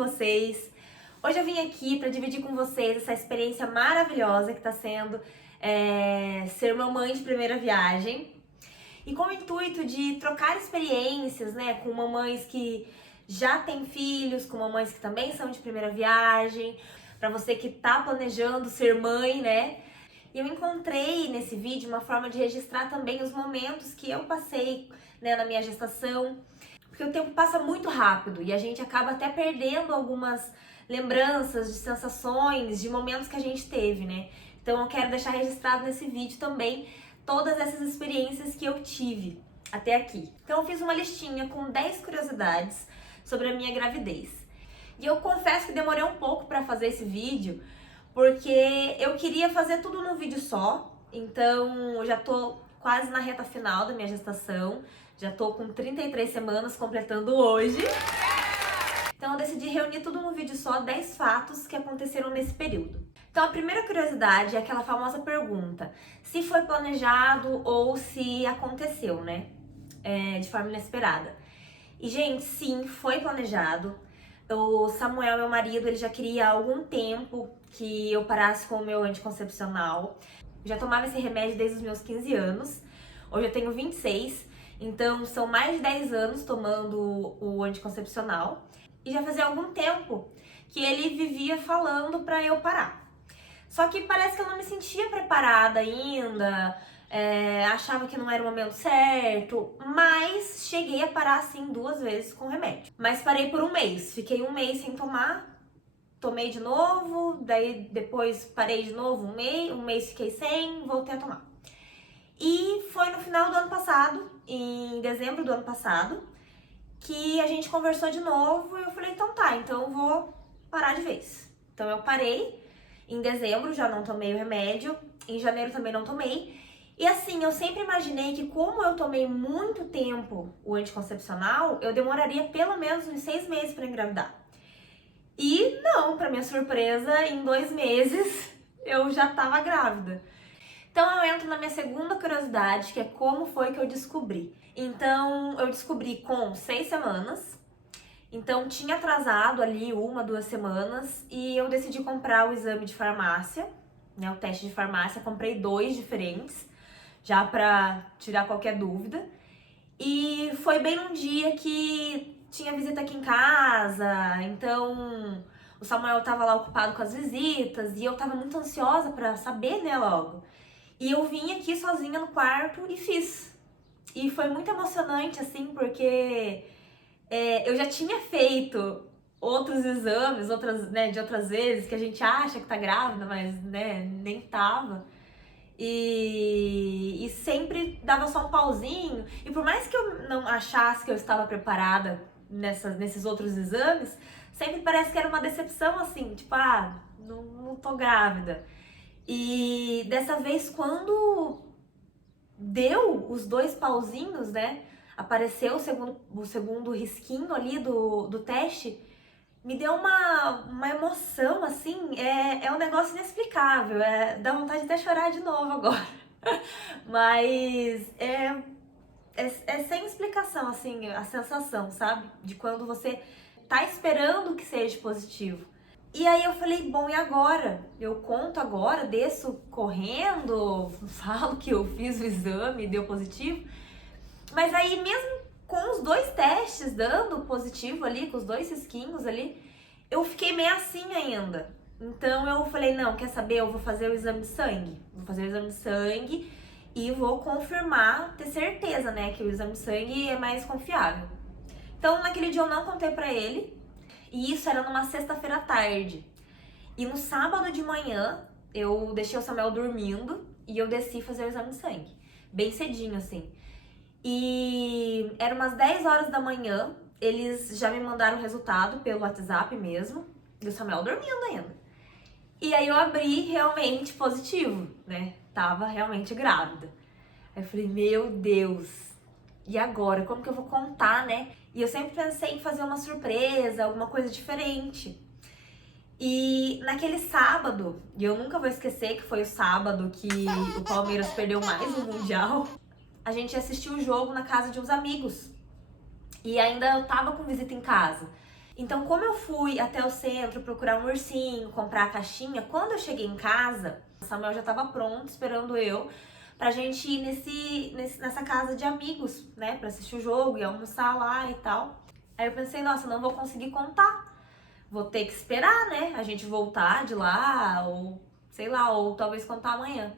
vocês? Hoje eu vim aqui para dividir com vocês essa experiência maravilhosa que está sendo ser mamãe de primeira viagem. E com o intuito de trocar experiências, né, com mamães que já têm filhos, com mamães que também são de primeira viagem, para você que está planejando ser mãe, né? E eu encontrei nesse vídeo uma forma de registrar também os momentos que eu passei, né, na minha gestação, porque o tempo passa muito rápido e a gente acaba até perdendo algumas lembranças de sensações, de momentos que a gente teve, né? Então eu quero deixar registrado nesse vídeo também todas essas experiências que eu tive até aqui. Então eu fiz uma listinha com 10 curiosidades sobre a minha gravidez. E eu confesso que demorei um pouco para fazer esse vídeo, porque eu queria fazer tudo num vídeo só. Então eu já tô quase na reta final da minha gestação, já tô com 33 semanas completando hoje. Então eu decidi reunir tudo num vídeo só, 10 fatos que aconteceram nesse período. Então a primeira curiosidade é aquela famosa pergunta, se foi planejado ou se aconteceu, né? De forma inesperada. E gente, sim, foi planejado. O Samuel, meu marido, ele já queria há algum tempo que eu parasse com o meu anticoncepcional. Eu já tomava esse remédio desde os meus 15 anos. Hoje eu tenho 26, então são mais de 10 anos tomando o anticoncepcional. E já fazia algum tempo que ele vivia falando pra eu parar. Só que parece que eu não me sentia preparada ainda, achava que não era o momento certo, mas cheguei a parar assim 2 vezes com o remédio. Mas parei por um mês, fiquei um mês sem tomar, tomei de novo, daí depois parei de novo um mês fiquei sem, voltei a tomar. E foi no final do ano passado, em dezembro do ano passado, que a gente conversou de novo e eu falei, então tá, então eu vou parar de vez. Então eu parei. Em dezembro já não tomei o remédio, em janeiro também não tomei. E assim, eu sempre imaginei que como eu tomei muito tempo o anticoncepcional, eu demoraria pelo menos uns 6 meses para engravidar. E não, para minha surpresa, em 2 meses eu já estava grávida. Então eu entro na minha segunda curiosidade, que é como foi que eu descobri. Então eu descobri com 6 semanas. Então tinha atrasado ali 1, 2 semanas e eu decidi comprar o exame de farmácia, né, o teste de farmácia, comprei 2 diferentes, já pra tirar qualquer dúvida. E foi bem num dia que tinha visita aqui em casa, então o Samuel tava lá ocupado com as visitas e eu tava muito ansiosa pra saber, né, logo. E eu vim aqui sozinha no quarto e fiz. E foi muito emocionante, assim, porque eu já tinha feito outros exames, de outras vezes, que a gente acha que tá grávida, mas né, nem tava. E sempre dava só um pauzinho. E por mais que eu não achasse que eu estava preparada nesses outros exames, sempre parece que era uma decepção assim, tipo, não tô grávida. E dessa vez, quando deu os 2 pauzinhos, né? Apareceu o segundo risquinho ali do teste, me deu uma emoção, assim, é um negócio inexplicável, dá vontade de até chorar de novo agora. Mas é sem explicação, assim, a sensação, sabe? De quando você tá esperando que seja positivo. E aí eu falei, bom, e agora? Eu conto agora, desço correndo, falo que eu fiz o exame e deu positivo. Mas aí mesmo com os 2 testes dando positivo ali, com os 2 risquinhos ali, eu fiquei meio assim ainda. Então eu falei, não, quer saber? Eu vou fazer o exame de sangue. Vou fazer o exame de sangue e vou confirmar, ter certeza, né, que o exame de sangue é mais confiável. Então naquele dia eu não contei pra ele, e isso era numa sexta-feira à tarde. E no sábado de manhã, eu deixei o Samuel dormindo e eu desci fazer o exame de sangue. Bem cedinho, assim. E era umas 10 horas da manhã, eles já me mandaram o resultado pelo WhatsApp mesmo, e o Samuel dormindo ainda. E aí eu abri realmente positivo, né? Tava realmente grávida. Aí eu falei, meu Deus, e agora? Como que eu vou contar, né? E eu sempre pensei em fazer uma surpresa, alguma coisa diferente. E naquele sábado, e eu nunca vou esquecer que foi o sábado que o Palmeiras perdeu mais um Mundial, a gente assistiu o jogo na casa de uns amigos. E ainda eu tava com visita em casa. Então, como eu fui até o centro procurar um ursinho, comprar a caixinha, quando eu cheguei em casa, o Samuel já estava pronto, esperando eu, pra gente ir nessa casa de amigos, né, pra assistir o jogo e almoçar lá e tal. Aí eu pensei, nossa, não vou conseguir contar. Vou ter que esperar, né, a gente voltar de lá, ou sei lá, ou talvez contar amanhã.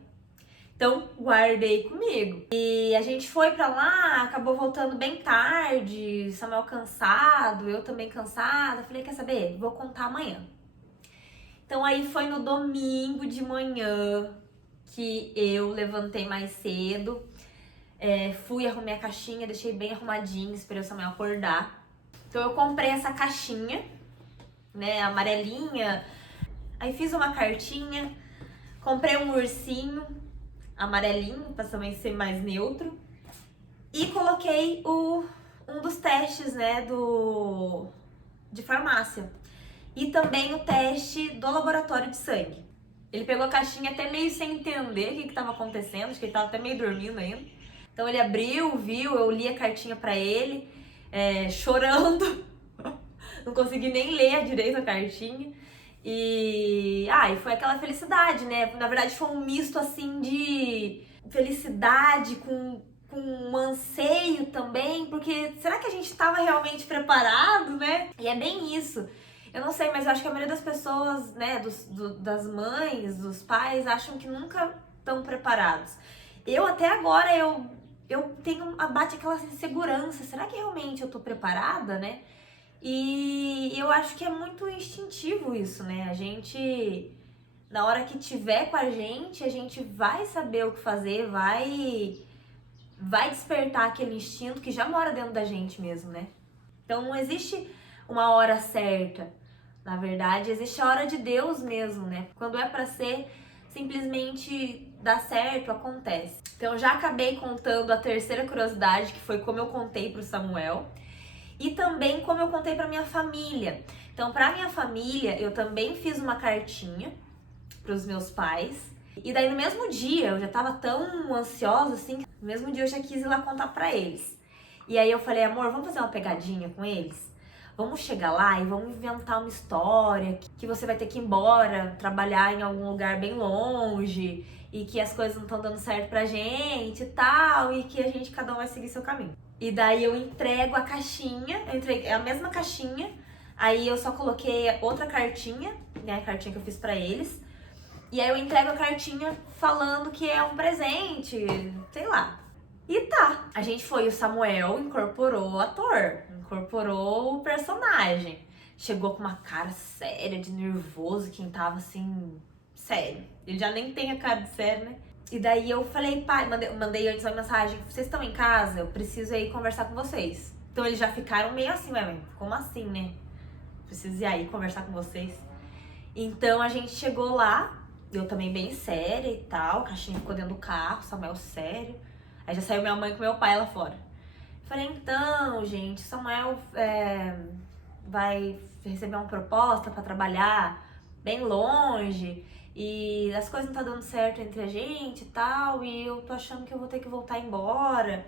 Então, guardei comigo. E a gente foi pra lá, acabou voltando bem tarde, Samuel cansado, eu também cansada. Falei, quer saber? Vou contar amanhã. Então aí foi no domingo de manhã que eu levantei mais cedo, fui, arrumei a caixinha, deixei bem arrumadinho, esperei o Samuel acordar. Então eu comprei essa caixinha, né, amarelinha, aí fiz uma cartinha, comprei um ursinho amarelinho, pra também ser mais neutro, e coloquei um dos testes, né, de farmácia. E também o teste do laboratório de sangue. Ele pegou a caixinha até meio sem entender o que estava acontecendo, acho que ele estava até meio dormindo ainda. Então ele abriu, viu, eu li a cartinha pra ele, chorando. Não consegui nem ler direito a cartinha. E foi aquela felicidade, né? Na verdade foi um misto assim de felicidade com um anseio também, porque será que a gente estava realmente preparado, né? E é bem isso. Eu não sei, mas eu acho que a maioria das pessoas, né, das mães, dos pais, acham que nunca estão preparados. Eu até agora, eu tenho, bate aquela insegurança, será que realmente eu tô preparada, né? E eu acho que é muito instintivo isso, né? A gente, na hora que tiver com a gente vai saber o que fazer, vai despertar aquele instinto que já mora dentro da gente mesmo, né? Então não existe uma hora certa. Na verdade, existe a hora de Deus mesmo, né? Quando é pra ser, simplesmente dá certo, acontece. Então já acabei contando a terceira curiosidade, que foi como eu contei pro Samuel. E também como eu contei pra minha família. Então, pra minha família, eu também fiz uma cartinha pros meus pais. E daí, no mesmo dia, eu já tava tão ansiosa, assim, que no mesmo dia eu já quis ir lá contar pra eles. E aí eu falei, amor, vamos fazer uma pegadinha com eles? Vamos chegar lá e vamos inventar uma história que você vai ter que ir embora, trabalhar em algum lugar bem longe, e que as coisas não estão dando certo pra gente e tal, e que cada um vai seguir seu caminho. E daí eu entrego a caixinha, eu entreguei a mesma caixinha, aí eu só coloquei outra cartinha, né, a cartinha que eu fiz pra eles. E aí eu entrego a cartinha falando que é um presente, sei lá. E tá, a gente foi, o Samuel incorporou o ator, incorporou o personagem. Chegou com uma cara séria, de nervoso, quem tava assim, sério. Ele já nem tem a cara de sério, né? E daí eu falei, pai, mandei antes uma mensagem, vocês estão em casa? Eu preciso ir conversar com vocês. Então eles já ficaram meio assim, ué, como assim, né? Preciso ir aí conversar com vocês. Então a gente chegou lá, eu também bem séria e tal, a caixinha ficou dentro do carro, Samuel sério. Aí já saiu minha mãe com meu pai lá fora. Falei, então, gente, Samuel vai receber uma proposta pra trabalhar bem longe e as coisas não tá dando certo entre a gente e tal, e eu tô achando que eu vou ter que voltar embora,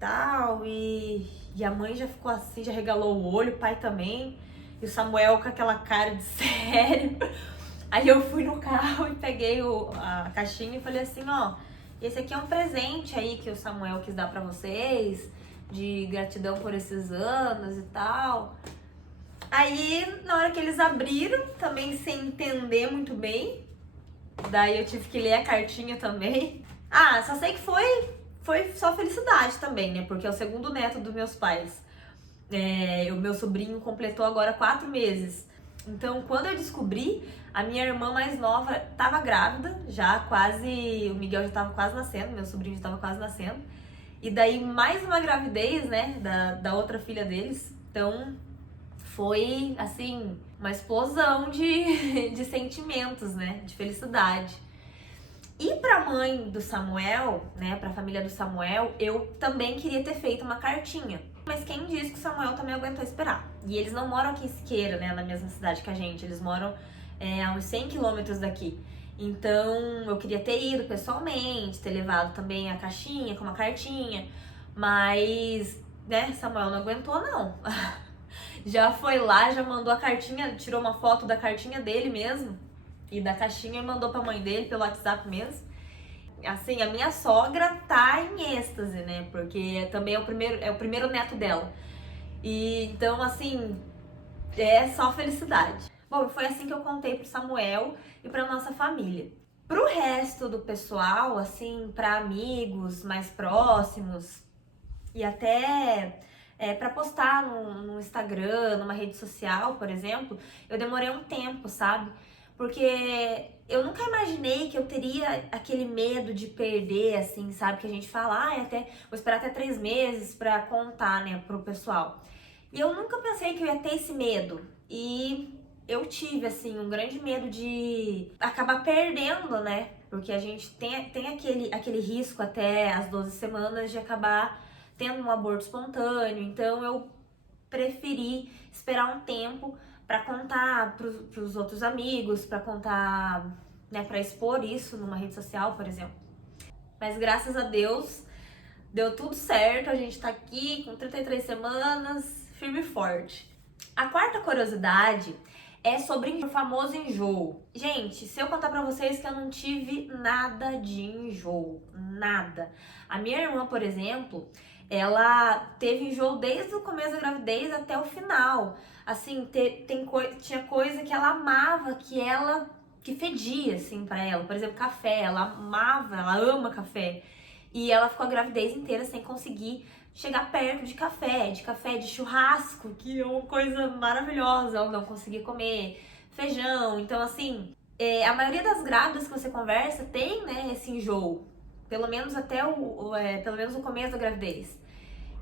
tal, e a mãe já ficou assim, já regalou o olho, o pai também, e o Samuel com aquela cara de sério. Aí eu fui no carro e peguei a caixinha e falei assim, ó, esse aqui é um presente aí que o Samuel quis dar pra vocês, de gratidão por esses anos e tal. Aí, na hora que eles abriram, também sem entender muito bem, daí eu tive que ler a cartinha também. Só sei que foi só felicidade também, né? Porque é o segundo neto dos meus pais. O meu sobrinho completou agora 4 meses. Então, quando eu descobri, a minha irmã mais nova tava grávida, já quase, o Miguel já tava quase nascendo, meu sobrinho já tava quase nascendo. E daí, mais uma gravidez, né, da outra filha deles. Então, foi, assim, uma explosão de sentimentos, né, de felicidade. E pra mãe do Samuel, né, pra família do Samuel, eu também queria ter feito uma cartinha. Mas quem disse que o Samuel também aguentou esperar? E eles não moram aqui em Siqueira, né, na mesma cidade que a gente, eles moram a uns 100 quilômetros daqui. Então eu queria ter ido pessoalmente, ter levado também a caixinha com uma cartinha, mas, né, Samuel não aguentou não. já foi lá, já mandou a cartinha, tirou uma foto da cartinha dele mesmo e da caixinha e mandou pra mãe dele pelo WhatsApp mesmo. Assim, a minha sogra tá em êxtase, né? Porque também é o primeiro neto dela. E então, assim, é só felicidade. Bom, foi assim que eu contei pro Samuel e pra nossa família. Pro resto do pessoal, assim, pra amigos mais próximos e até para postar no Instagram, numa rede social, por exemplo, eu demorei um tempo, sabe? Porque eu nunca imaginei que eu teria aquele medo de perder, assim, sabe? Que a gente fala, até, vou esperar até 3 meses pra contar, né, pro pessoal. E eu nunca pensei que eu ia ter esse medo. E eu tive, assim, um grande medo de acabar perdendo, né? Porque a gente tem aquele risco até as 12 semanas de acabar tendo um aborto espontâneo. Então eu preferi esperar um tempo para contar pros outros amigos, para contar, né, para expor isso numa rede social, por exemplo. Mas graças a Deus deu tudo certo, a gente tá aqui com 33 semanas, firme e forte. A quarta curiosidade é sobre o famoso enjoo. Gente, se eu contar pra vocês que eu não tive nada de enjoo, nada. A minha irmã, por exemplo, ela teve enjoo desde o começo da gravidez até o final. Assim, tinha coisa que ela amava, que fedia, assim, pra ela. Por exemplo, café, ela amava, ela ama café. E ela ficou a gravidez inteira sem conseguir chegar perto de café, de churrasco, que é uma coisa maravilhosa, ela não conseguia comer feijão. Então, assim, a maioria das grávidas que você conversa tem, né, esse enjoo, pelo menos até pelo menos no começo da gravidez.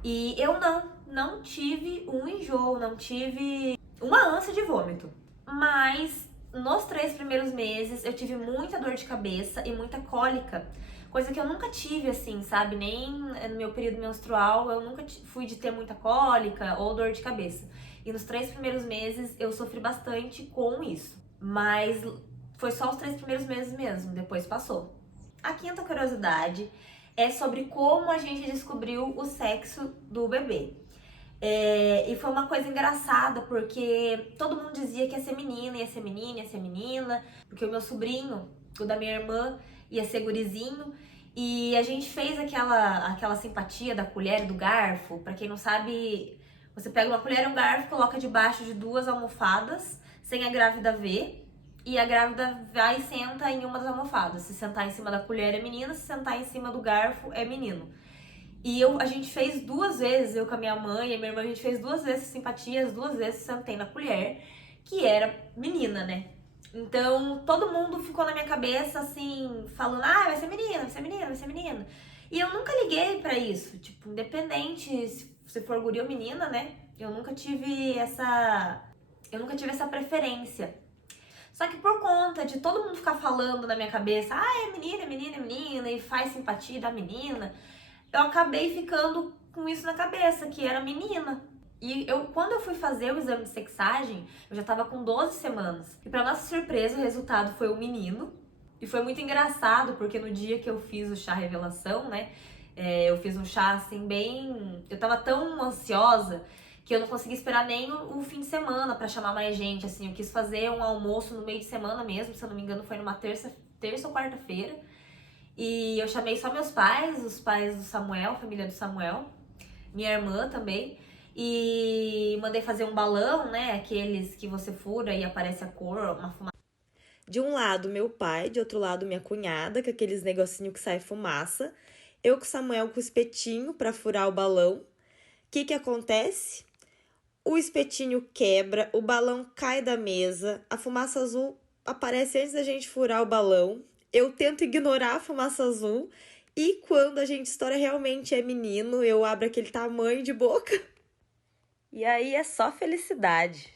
E eu não tive um enjoo, não tive uma ânsia de vômito. Mas nos 3 primeiros meses eu tive muita dor de cabeça e muita cólica. Coisa que eu nunca tive, assim, sabe? Nem no meu período menstrual eu nunca fui de ter muita cólica ou dor de cabeça. E nos 3 primeiros meses eu sofri bastante com isso. Mas foi só os 3 primeiros meses mesmo, depois passou. A quinta curiosidade é sobre como a gente descobriu o sexo do bebê. E foi uma coisa engraçada, porque todo mundo dizia que ia ser menina, ia ser menina, ia ser menina, porque o meu sobrinho, o da minha irmã, ia ser gurizinho. E a gente fez aquela simpatia da colher e do garfo. Pra quem não sabe, você pega uma colher e um garfo, coloca debaixo de 2 almofadas, sem a grávida ver. E a grávida vai e senta em uma das almofadas. Se sentar em cima da colher é menina, se sentar em cima do garfo é menino. E a gente fez 2 vezes, eu com a minha mãe e a minha irmã, a gente fez 2 vezes simpatias, 2 vezes sentei na colher, que era menina, né? Então, todo mundo ficou na minha cabeça, assim, falando, vai ser menina, vai ser menina, vai ser menina. E eu nunca liguei pra isso, tipo, independente se for guria ou menina, né? Eu nunca tive essa preferência. Só que por conta de todo mundo ficar falando na minha cabeça, é menina, é menina, é menina, e faz simpatia da menina, eu acabei ficando com isso na cabeça, que era menina. E quando eu fui fazer o exame de sexagem, eu já tava com 12 semanas. E pra nossa surpresa, o resultado foi um menino. E foi muito engraçado, porque no dia que eu fiz o chá revelação, né? Eu fiz um chá assim bem... Eu tava tão ansiosa que eu não consegui esperar nem o fim de semana pra chamar mais gente, assim. Eu quis fazer um almoço no meio de semana mesmo, se eu não me engano foi numa terça ou quarta-feira. E eu chamei só meus pais, os pais do Samuel, família do Samuel, minha irmã também. E mandei fazer um balão, né? Aqueles que você fura e aparece a cor, uma fumaça. De um lado, meu pai, de outro lado, minha cunhada, com aqueles negocinho que sai fumaça. Eu com o Samuel com o espetinho para furar o balão. O que acontece? O espetinho quebra, o balão cai da mesa, a fumaça azul aparece antes da gente furar o balão. Eu tento ignorar a fumaça azul e quando a gente estoura realmente é menino, eu abro aquele tamanho de boca. E aí é só felicidade.